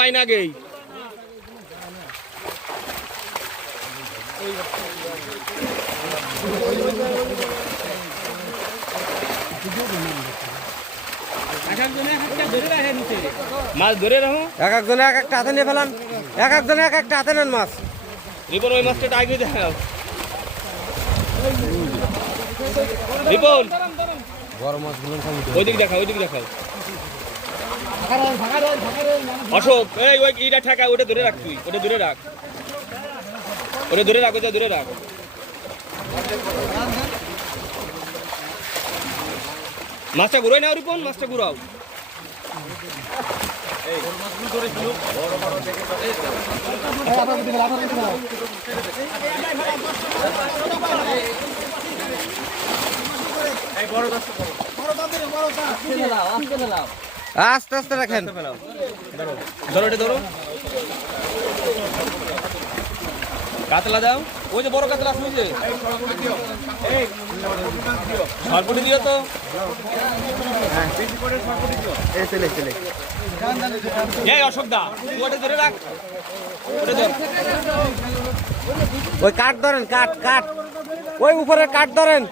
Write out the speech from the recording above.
যায় না গেই মাছ ধরে রাখো এক একজনে এক একটা হাতে নিয়ে ফেলান এক একজনে এক একটা হাতে নেন মাছ রিপন ওই মাছটা আগে দেখাও রিপন বড় মাছগুলো ওইদিক দেখাও অশোক এই ওই ইটা ঠেকা ওটা ধরে রাখ তুই ওটা ধরে রাখ ওটা ধরে রাখ মাছটা ঘুরাই নাও রিপন মাছটা ঘুরাও আস্তে আস্তে রাখেন ধরো এটা ধরো কাতলা দাও ওই যে বড় কাতলা আছে ওই যে সরপুটি দিও তো এই অশোক দা ওটা ধরে রাখ ওটা ধর ওই কাঠ ধরেন কাঠ ওই উপরে কাঠ ধরেন